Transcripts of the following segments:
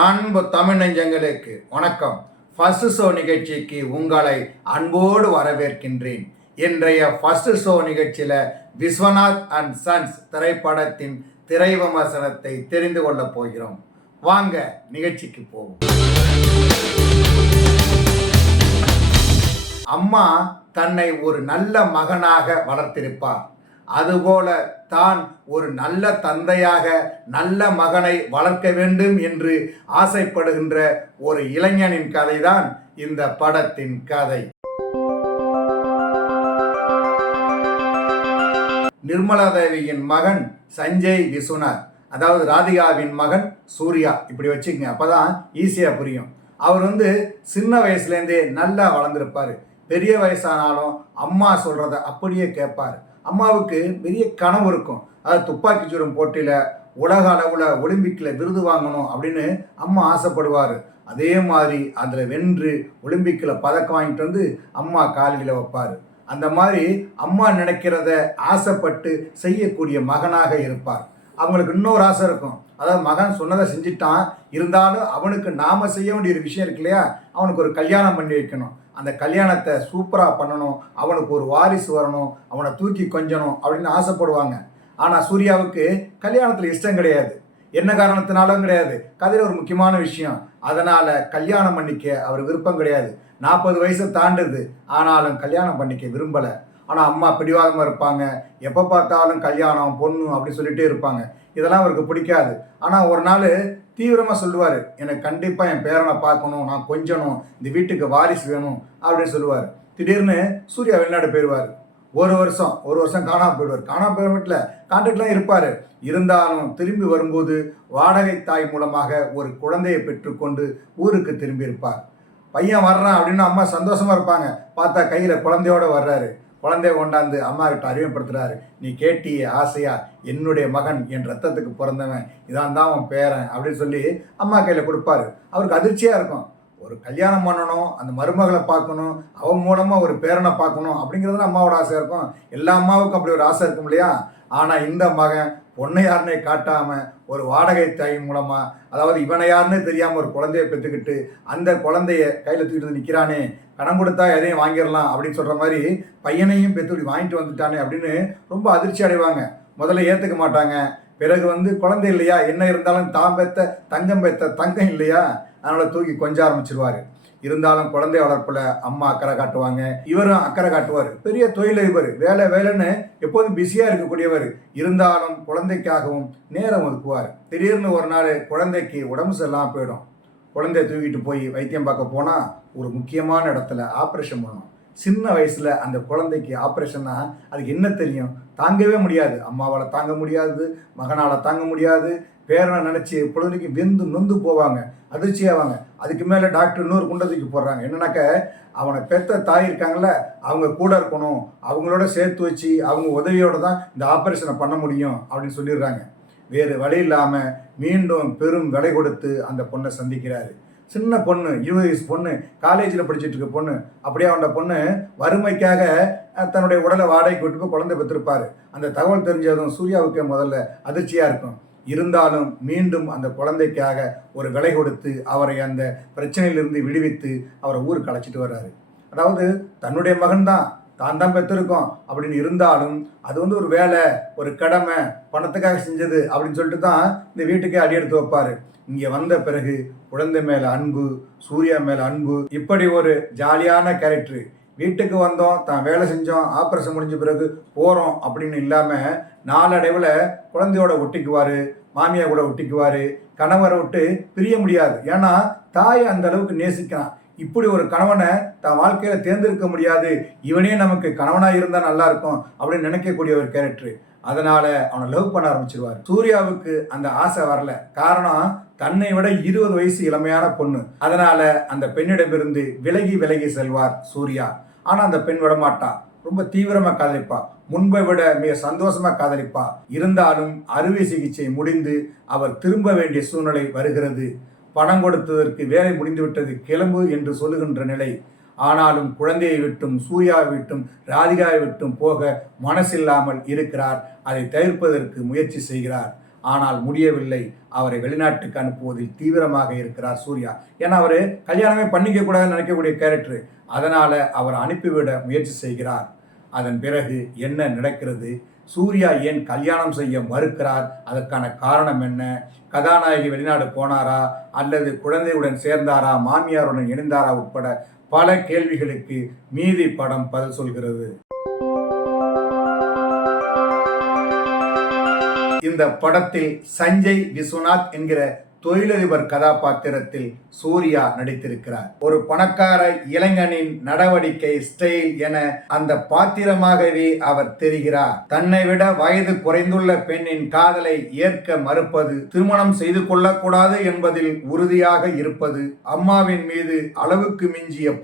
அன்பு தமிழ் நெஞ்சங்களுக்கு வணக்கம். ஃபர்ஸ்ட் ஷோ நிகழ்ச்சிக்கு உங்களை அன்போடு வரவேற்கின்றேன். இன்றைய ஃபர்ஸ்ட் ஷோ நிகழ்ச்சியில் விஸ்வநாத் அண்ட் சன்ஸ் திரைப்படத்தின் திரை விமர்சனத்தை தெரிந்து கொள்ளப் போகிறோம். வாங்க நிகழ்ச்சிக்கு போவோம். அம்மா தன்னை ஒரு நல்ல மகனாக வளர்த்திருப்பார். அதுபோல தான் ஒரு நல்ல தந்தையாக நல்ல மகனை வளர்க்க வேண்டும் என்று ஆசைப்படுகின்ற ஒரு இளைஞனின் கதைதான் இந்த படத்தின் கதை. நிர்மலா தேவியின் மகன் சஞ்சய் விஸ்வநாத், அதாவது ராதிகாவின் மகன் சூர்யா, இப்படி வச்சுக்கங்க, அப்பதான் ஈஸியா புரியும். அவர் சின்ன வயசுலேருந்தே நல்லா வளர்ந்துருப்பாரு. பெரிய வயசானாலும் அம்மா சொல்றத அப்படியே கேட்பார். அம்மாவுக்கு பெரிய கனவு இருக்கும். அதாவது துப்பாக்கி சுடும் போட்டியில் உலக அளவில் ஒலிம்பிக்கில் விருது வாங்கணும் அப்படின்னு அம்மா ஆசைப்படுவார். அதே மாதிரி அதில் வென்று ஒலிம்பிக்கில் பதக்கம் வாங்கிட்டு வந்து அம்மா காலையில் வைப்பார். அந்த மாதிரி அம்மா நினைக்கிறத ஆசைப்பட்டு செய்யக்கூடிய மகனாக இருப்பார். அவங்களுக்கு இன்னொரு ஆசை இருக்கும். அதாவது மகன் சொன்னதை செஞ்சுட்டான், இருந்தாலும் அவனுக்கு நாம செய்ய வேண்டிய ஒரு விஷயம் இருக்கு இல்லையா, அவனுக்கு ஒரு கல்யாணம் பண்ணி வைக்கணும். அந்த கல்யாணத்தை சூப்பராக பண்ணணும், அவனுக்கு ஒரு வாரிசு வரணும், அவனை தூக்கி கொஞ்சணும் அப்படின்னு ஆசைப்படுவாங்க. ஆனால் சூர்யாவுக்கு கல்யாணத்தில் இஷ்டம் கிடையாது. என்ன காரணத்தினாலும் கிடையாது, கதையில் ஒரு முக்கியமான விஷயம். அதனால் கல்யாணம் பண்ணிக்க அவர் விருப்பம் கிடையாது. 40 வயசு தாண்டுது, ஆனாலும் கல்யாணம் பண்ணிக்க விரும்பலை. ஆனால் அம்மா பிடிவாதமாக இருப்பாங்க. எப்போ பார்த்தாலும் கல்யாணம் பொண்ணு அப்படி சொல்லிகிட்டே இருப்பாங்க. இதெல்லாம் அவருக்கு பிடிக்காது. ஆனால் ஒரு நாள் தீவிரமாக சொல்லுவார், எனக்கு கண்டிப்பாக என் பேரனை பார்க்கணும், நான் கொஞ்சணும், இந்த வீட்டுக்கு வாரிசு வேணும் அப்படின்னு சொல்லுவார். திடீர்னு சூர்யா வெளிநாடு போயிடுவார். ஒரு வருஷம் காணாமல் போயிடுவார். காணாமல் போயிட வீட்டில் கான்டாக்ட்லாம் இருப்பார். இருந்தாலும் திரும்பி வரும்போது வாடகை தாய் மூலமாக ஒரு குழந்தையை பெற்றுக்கொண்டு ஊருக்கு திரும்பி இருப்பார். பையன் வர்றான் அப்படின்னு அம்மா சந்தோஷமாக இருப்பாங்க. பார்த்தா கையில் குழந்தையோடு வர்றாரு. குழந்தைய கொண்டாந்து அம்மா கிட்ட அறிமுகப்படுத்துறாரு. நீ கேட்டிய ஆசையா, என்னுடைய மகன், என் ரத்தத்துக்கு பிறந்தவன், இதான் தான் அவன் பேரன் அப்படின்னு சொல்லி அம்மா கையில் கொடுப்பாரு. அவருக்கு அதிர்ச்சியாக இருக்கும். ஒரு கல்யாணம் பண்ணணும், அந்த மருமகளை பார்க்கணும், அவன் மூலமாக ஒரு பேரனை பார்க்கணும் அப்படிங்கிறது அம்மாவோட ஆசை இருக்கும். எல்லா அம்மாவுக்கும் அப்படி ஒரு ஆசை இருக்கும் இல்லையா. ஆனால் இந்த மகன் பொண்ணை யாருன்னே காட்டாமல் ஒரு வாடகை தாய் மூலமாக, அதாவது இவனை யாருன்னே தெரியாமல் ஒரு குழந்தைய பெற்றுக்கிட்டு அந்த குழந்தைய கையில் தூக்கிட்டு நிற்கிறானே, கடன் கொடுத்தா எதையும் வாங்கிடலாம் அப்படின்னு சொல்கிற மாதிரி பையனையும் பெற்று வாங்கிட்டு வந்துட்டானே அப்படின்னு ரொம்ப அதிர்ச்சி அடைவாங்க. முதல்ல ஏற்றுக்க மாட்டாங்க. பிறகு குழந்தை இல்லையா, என்ன இருந்தாலும் தான் பெத்த தங்கம் இல்லையா, அதனால் தூக்கி கொஞ்ச ஆரம்பிச்சிருவார். இருந்தாலும் குழந்தை வளர்ப்பில் அம்மா அக்கறை காட்டுவாங்க, இவரும் அக்கறை காட்டுவார். பெரிய தொழிலதிபர், வேலைன்னு எப்போதும் பிஸியாக இருக்கக்கூடியவர். இருந்தாலும் குழந்தைக்காகவும் நேரம் ஒதுக்குவார். திடீர்னு ஒரு நாள் குழந்தைக்கு உடம்பு சரியில்லாமல் போயிடும். குழந்தைய தூக்கிட்டு போய் வைத்தியம் பார்க்க போனால் ஒரு முக்கியமான இடத்துல ஆப்ரேஷன் பண்ணணும். சின்ன வயசில் அந்த குழந்தைக்கு ஆப்ரேஷன்னா அதுக்கு என்ன தெரியும், தாங்கவே முடியாது. அம்மாவால் தாங்க முடியாது, மகனால் தாங்க முடியாது. பேரனை நினச்சி பொழுதுக்கு வெந்து நொந்து போவாங்க, அதிர்ச்சியாவாங்க. அதுக்கு மேலே டாக்டர் இன்னொரு குண்டத்துக்கு போடுறாங்க. என்னன்னாக்க, அவனை பெற்ற தாய் இருக்காங்கள்ல, அவங்க கூட இருக்கணும், அவங்களோட சேர்த்து வச்சு அவங்க உதவியோடு தான் இந்த ஆப்ரேஷனை பண்ண முடியும் அப்படின்னு சொல்லிடுறாங்க. வேறு வழி இல்லாமல் மீண்டும் பெரும் விலை கொடுத்து அந்த பொண்ணை சந்திக்கிறாரு. சின்ன பொண்ணு, 20 வயசு பொண்ணு, காலேஜில் படிச்சுட்டு இருக்க பொண்ணு. அப்படியே அந்த பொண்ணு வறுமைக்காக தன்னுடைய உடலை வாடகைக்கு விட்டு போய் குழந்தை பெற்றிருப்பார். அந்த தகவல் தெரிஞ்சதும் சூர்யாவுக்கு முதல்ல அதிர்ச்சியாக இருக்கும். இருந்தாலும் மீண்டும் அந்த குழந்தைக்காக ஒரு விலை கொடுத்து அவரை அந்த பிரச்சனையிலிருந்து விடுவித்து அவரை ஊருக்கு அழைச்சிட்டு வர்றாரு. அதாவது தன்னுடைய மகன் தான் பெற்றிருக்கோம் அப்படின்னு இருந்தாலும் அது ஒரு வேலை, ஒரு கடமை, பணத்துக்காக செஞ்சது அப்படின்னு சொல்லிட்டு தான் இந்த வீட்டுக்கே அடியெடுத்து வைப்பார். இங்கே வந்த பிறகு குழந்தை மேலே அன்பு, சூர்யா மேலே அன்பு, இப்படி ஒரு ஜாலியான கேரக்டர். வீட்டுக்கு வந்தோம், தான் வேலை செஞ்சோம், ஆப்ரேஷன் முடிஞ்ச பிறகு போகிறோம் அப்படின்னு இல்லாமல் நாளடைவில் குழந்தையோட ஒட்டிக்குவார், மாமியா கூட ஒட்டிக்குவார். கணவரை விட்டு பிரிய முடியாது. ஏன்னா தாயை அந்த அளவுக்கு நேசிக்கிறான். இப்படி ஒரு கணவனை தான் வாழ்க்கையில் தேர்ந்தெடுக்க முடியாது, இவனே நமக்கு கணவனாக இருந்தால் நல்லா இருக்கும் அப்படின்னு நினைக்கக்கூடிய ஒரு கேரக்டர். அதனால் அவனை லவ் பண்ண ஆரம்பிச்சிருவார். சூர்யாவுக்கு அந்த ஆசை வரல. காரணம், தன்னை விட 20 வயசு இளமையான பொண்ணு. அதனால் அந்த பெண்ணிடமிருந்து விலகி செல்வார் சூர்யா. ஆனால் அந்த பெண் விட மாட்டா, ரொம்ப தீவிரமாக காதலிப்பா, முன்பை விட மிக சந்தோஷமாக காதலிப்பா. இருந்தாலும் அறுவை சிகிச்சை முடிந்து அவர் திரும்ப வேண்டிய சூழ்நிலை வருகிறது. பணம் கொடுத்ததற்கு வேலை முடிந்துவிட்டது, கிளம்பு என்று சொல்லுகின்ற நிலை. ஆனாலும் குழந்தையை விட்டும் சூர்யாவை விட்டும் ராதிகாவை விட்டும் போக மனசில்லாமல் இருக்கிறார். அதை தவிர்ப்பதற்கு முயற்சி செய்கிறார். ஆனால் முடியவில்லை. அவரை வெளிநாட்டுக்கு அனுப்புவதில் தீவிரமாக இருக்கிறார் சூர்யா. ஏன்னா அவர் கல்யாணமே பண்ணிக்க கூடாதுன்னு நினைக்கக்கூடிய கேரக்டர். அதனால் அவர் அனுப்பிவிட முயற்சி செய்கிறார். அதன் பிறகு என்ன நடக்கிறது? சூர்யா ஏன் கல்யாணம் செய்ய மறுக்கிறார்? அதற்கான காரணம் என்ன? கதாநாயகி வெளிநாடு போனாரா அல்லது குழந்தையுடன் சேர்ந்தாரா, மாமியாருடன் இணைந்தாரா உட்பட பல கேள்விகளுக்கு மீதி படம் பதில் சொல்கிறது. இந்த படத்தில் சஞ்சய் விஸ்வநாத் என்கிற தொழிலதிபர் கதாபாத்திரத்தில் சூர்யா நடித்திருக்கிறார். ஒரு பணக்கார இளைஞனின் நடவடிக்கை, ஸ்டைல் என அந்த பாத்திரமாகவே அவர் தெரிகிறார். தன்னை விட வயது குறைந்துள்ள பெண்ணின் காதலை ஏற்க மறுப்பது, திருமணம் செய்து கொள்ளக்கூடாது என்பதில் உறுதியாக இருப்பது, அம்மாவின் மீது அளவுக்கு மிஞ்சிய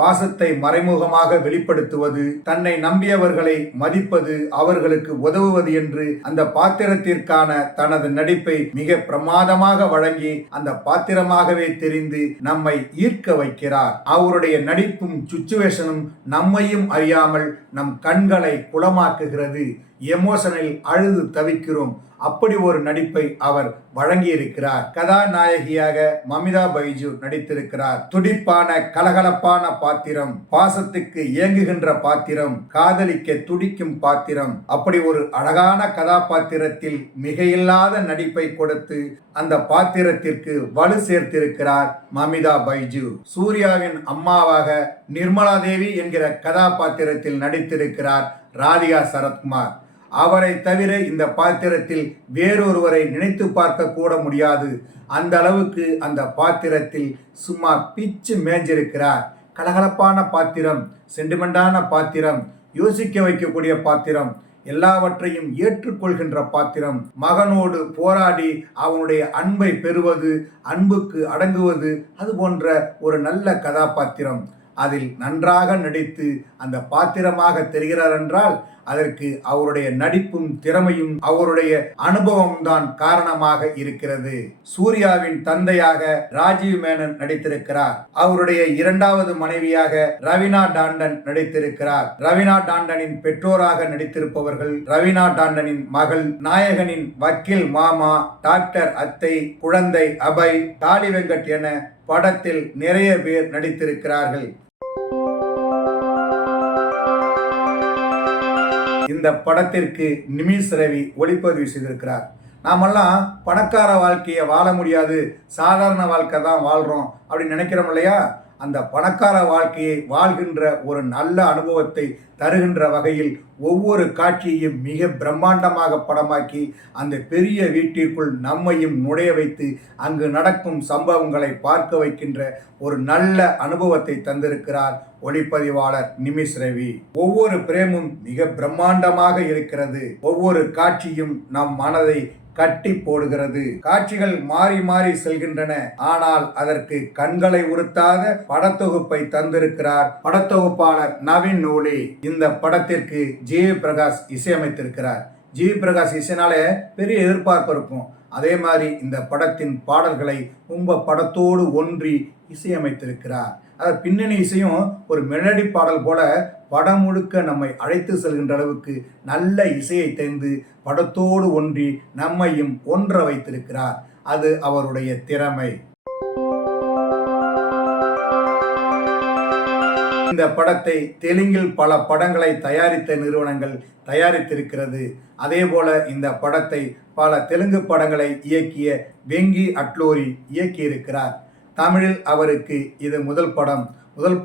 பாசத்தை மறைமுகமாக வெளிப்படுத்துவது, தன்னை நம்பியவர்களை மதிப்பது, அவர்களுக்கு உதவுவது என்று அந்த பாத்திரத்திற்கான தனது நடிப்பை மிக பிரமாதமாக வழங்கி அந்த பாத்திரமாகவே தெரிந்து நம்மை ஈர்க்க வைக்கிறார். அவருடைய நடிப்பும் சிச்சுவேஷனும் நம்மையும் அறியாமல் நம் கண்களை குளமாக்குகிறது. எமோஷனில் அழுது தவிக்கிறோம். அப்படி ஒரு நடிப்பை அவர் வழங்கியிருக்கிறார். கதாநாயகியாக மமிதா பைஜு நடித்திருக்கிறார். துடிப்பான கலகலப்பான பாத்திரம், பாசத்துக்கு ஏங்குகின்ற பாத்திரம், காதலிக்க துடிக்கும் பாத்திரம். அப்படி ஒரு அழகான கதாபாத்திரத்தில் மிகையில்லாத நடிப்பை கொடுத்து அந்த பாத்திரத்திற்கு வலு சேர்த்திருக்கிறார் மமிதா பைஜு. சூர்யாவின் அம்மாவாக நிர்மலா தேவி என்கிற கதாபாத்திரத்தில் நடித்திருக்கிறார் ராதிகா சரத்குமார். அவரை தவிர இந்த பாத்திரத்தில் வேறொருவரை நினைத்து பார்க்க கூட முடியாது. அந்த அளவுக்கு அந்த பாத்திரத்தில் சும்மா பிச்சு மேஞ்சிருக்கிறார். கலகலப்பான பாத்திரம், சென்டிமெண்டான பாத்திரம், யோசிக்க வைக்கக்கூடிய பாத்திரம், எல்லாவற்றையும் ஏற்றுக்கொள்கின்ற பாத்திரம், மகனோடு போராடி அவனுடைய அன்பை பெறுவது, அன்புக்கு அடங்குவது, அது போன்ற ஒரு நல்ல கதாபாத்திரம். அதில் நன்றாக நடித்து அந்த பாத்திரமாக தெரிகிறார் என்றால் அதற்கு அவருடைய நடிப்பும் திறமையும் அவருடைய அனுபவம் தான் காரணமாக இருக்கிறது. சூர்யாவின் தந்தையாக ராஜீவ் மேனன் நடித்திருக்கிறார். அவருடைய இரண்டாவது மனைவியாக ரவீனா டாண்டன் நடித்திருக்கிறார். ரவீனா டாண்டனின் பெற்றோராக நடித்திருப்பவர்கள் ரவீனா டாண்டனின் மகள், நாயகனின் வக்கீல் மாமா, டாக்டர் அத்தை, குழந்தை அபய், தாலி வெங்கட் என படத்தில் நிறைய பேர் நடித்திருக்கிறார்கள். இந்த படத்திற்கு நிமிஷ் ரவி ஒளிப்பதிவு செய்திருக்கிறார். நாமெல்லாம் பணக்கார வாழ்க்கையை வாழ முடியாது, சாதாரண வாழ்க்கை தான் வாழ்கிறோம் அப்படின்னு நினைக்கிறோம் இல்லையா? அந்த பணக்கார வாழ்க்கையை வாழ்கின்ற ஒரு நல்ல அனுபவத்தை தருகின்ற வகையில் ஒவ்வொரு காட்சியையும் மிக பிரம்மாண்டமாக படமாக்கி அந்த பெரிய வீட்டிற்குள் நம்மையும் நுழைய வைத்து அங்கு நடக்கும் சம்பவங்களை பார்க்க வைக்கின்ற ஒரு நல்ல அனுபவத்தை தந்திருக்கிறார் ஒளிப்பதிவாளர் நிமிஷ் ரவி. ஒவ்வொரு பிரேமும் மிக பிரம்மாண்டமாக இருக்கிறது. ஒவ்வொரு காட்சியும் நம் மனதை கட்டி போடுகிறது. காட்சிகள் மாறி மாறி செல்கின்றன. ஆனால் அதற்கு கண்களை உறுத்தாத படத்தொகுப்பை தந்திருக்கிறார் படத்தொகுப்பாளர் நவீன் நூலி. இந்த படத்திற்கு ஜிவி பிரகாஷ் இசையமைத்திருக்கிறார். ஜிவி பிரகாஷ் இசைனாலே பெரிய எதிர்பார்ப்பு இருக்கும். அதே மாதிரி இந்த படத்தின் பாடல்களை ரொம்ப படத்தோடு ஒன்றி இசையமைத்திருக்கிறார். அதாவது பின்னணி இசையும் ஒரு மெலடி பாடல் போல படம் முழுக்க நம்மை அழைத்து செல்கின்ற அளவுக்கு நல்ல இசையை தந்து படத்தோடு ஒன்றி நம்மையும் ஒன்ற வைத்திருக்கிறார். அது அவருடைய திறமை. இந்த படத்தை தெலுங்கில் பல படங்களை தயாரித்த நிறுவனங்கள் தயாரித்திருக்கிறது. அதே போல இந்த படத்தை பல தெலுங்கு படங்களை இயக்கிய வெங்கி அட்லூரி இயக்கியிருக்கிறார். தமிழில் அவருக்கு இது முதல்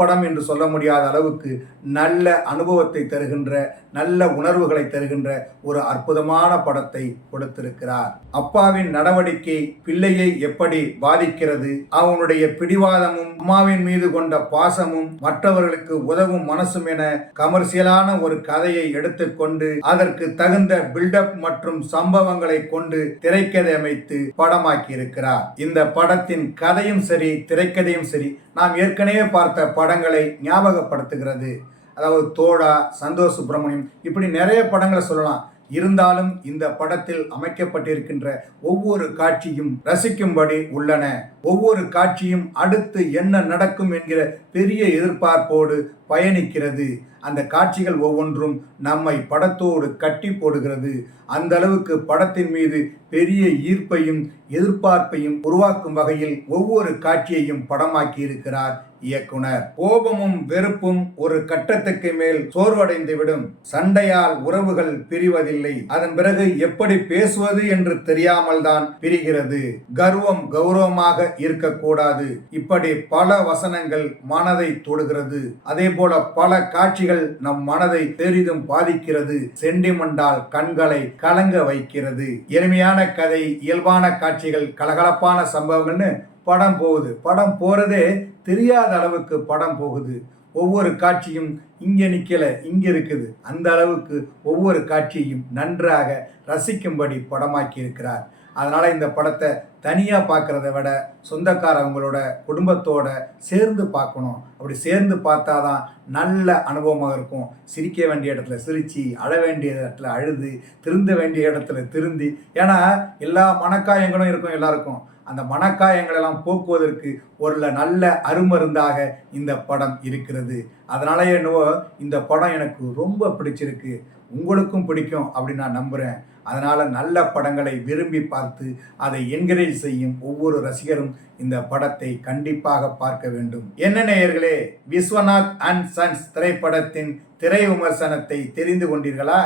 படம் என்று சொல்ல முடியாத அளவுக்கு நல்ல அனுபவத்தை தருகின்ற, நல்ல உணர்வுகளை தருகின்ற ஒரு அற்புதமான படத்தை கொடுத்திருக்கிறார். அப்பாவின் நடவடிக்கை பிள்ளையை எப்படி பாதிக்கிறது, அவனுடைய பிடிவாதமும் அம்மாவின் மீது கொண்ட பாசமும் மற்றவர்களுக்கு உதவும் மனசும் என கமர்சியலான ஒரு கதையை எடுத்துக்கொண்டு அதற்கு தகுந்த பில்டப் மற்றும் சம்பவங்களை கொண்டு திரைக்கதை அமைத்து படமாக்கி இருக்கிறார். இந்த படத்தின் கதையும் சரி, திரைக்கதையும் சரி, நாம் ஏற்கனவே பார்த்த படங்களை ஞாபகப்படுத்துகிறது. அதாவது தோழா, சந்தோஷ் சுப்ரமணியம், இப்படி நிறைய படங்களை சொல்லலாம். இருந்தாலும் இந்த படத்தில் அமைக்கப்பட்டிருக்கின்ற ஒவ்வொரு காட்சியும் ரசிக்கும்படி உள்ளன. ஒவ்வொரு காட்சியும் அடுத்து என்ன நடக்கும் என்கிற பெரிய எதிர்பார்ப்போடு பயணிக்கிறது. அந்த காட்சிகள் ஒவ்வொன்றும் நம்மை படத்தோடு கட்டி போடுகிறது. அந்த அளவுக்கு படத்தின் மீது பெரிய ஈர்ப்பையும் எதிர்பார்ப்பையும் உருவாக்கும் வகையில் ஒவ்வொரு காட்சியையும் படமாக்கி இருக்கிறார் இயக்குனர். கோபமும் வெறுப்பும் ஒரு கட்டத்துக்கு மேல் சோர்வடைந்துவிடும். சண்டையால் உறவுகள் பிரிவதில்லை. அதன் பிறகு எப்படி பேசுவது என்று தெரியாமல் தான் பிரிகிறது. கர்வம் கௌரவமாக இருக்கக்கூடாது. இப்படி பல வசனங்கள் மனதை தொடுகிறது. அதே போல பல காட்சிகள் நம் மனதை பெரிதும் பாதிக்கிறது. சென்டிமெண்டால் கண்களை கலங்க வைக்கிறது. எளிமையான கதை, இயல்பான காட்சிகள், கலகலப்பான சம்பவங்கள்னு படம் போகுது. படம் போறதே தெரியாத அளவுக்கு படம் போகுது. ஒவ்வொரு காட்சியும் இங்கே நிற்கல, இங்கே இருக்குது. அந்த அளவுக்கு ஒவ்வொரு காட்சியையும் நன்றாக ரசிக்கும்படி படமாக்கி இருக்கிறார். அதனால் இந்த படத்தை தனியாக பார்க்குறத விட சொந்தக்காரவங்களோட குடும்பத்தோட சேர்ந்து பார்க்கணும். அப்படி சேர்ந்து பார்த்தா தான் நல்ல அனுபவமாக இருக்கும். சிரிக்க வேண்டிய இடத்துல சிரித்து, அழ வேண்டிய இடத்துல அழுது, திருந்த வேண்டிய இடத்துல திருந்தி. ஏன்னா எல்லா மனக்காயங்களும் இருக்கும் எல்லாருக்கும். அந்த மனக்காயங்களெல்லாம் போக்குவதற்கு ஒரு நல்ல அருமருந்தாக இந்த படம் இருக்கிறது. அதனால என்னவோ இந்த படம் எனக்கு ரொம்ப பிடிச்சிருக்கு. உங்களுக்கும் பிடிக்கும் அப்படின்னு நான் நம்புகிறேன். அதனால் நல்ல படங்களை விரும்பி பார்த்து அதை என்கரேஜ் செய்யும் ஒவ்வொரு ரசிகரும் இந்த படத்தை கண்டிப்பாக பார்க்க வேண்டும். என்ன நேயர்களே, விஸ்வநாத் அண்ட் சன்ஸ் திரைப்படத்தின் திரை விமர்சனத்தை தெரிந்து கொண்டீர்களா?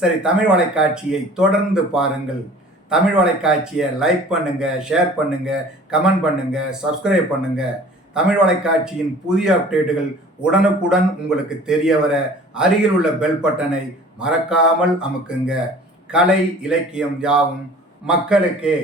சரி, தமிழ் வலைக்காட்சியை தொடர்ந்து பாருங்கள். தமிழ் வலைக்காட்சியை லைக் பண்ணுங்க, ஷேர் பண்ணுங்க, கமெண்ட் பண்ணுங்க, சப்ஸ்கிரைப் பண்ணுங்க. தமிழ் வலைக்காட்சியின் புதிய அப்டேட்டுகள் உடனுக்குடன் உங்களுக்கு தெரிய வர அருகில் உள்ள பெல் பட்டனை மறக்காமல் அமுக்குங்க. கலை இலக்கியம் யாவும் மக்களுக்கே.